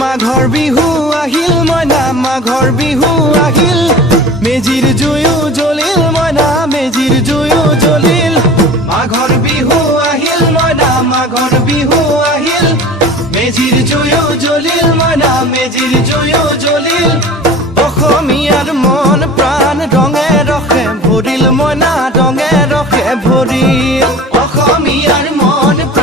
মাঘৰ বিহু আহিল মইনা মাঘৰ বিহু আহিল মেজিৰ জুয়ো জ্বলিল মইনা মেজিৰ জুয়ো জ্বলিল মাঘৰ বিহু আহিল মইনা মাঘৰ বিহু আহিল মেজিৰ জুয়ো জ্বলিল মইনা মেজিৰ জুয়ো জ্বলিল অসমীয়াৰ মন প্ৰাণ ৰঙে ৰসে ভৰিল মইনা ৰঙে ৰসে ভৰিল অসমীয়াৰ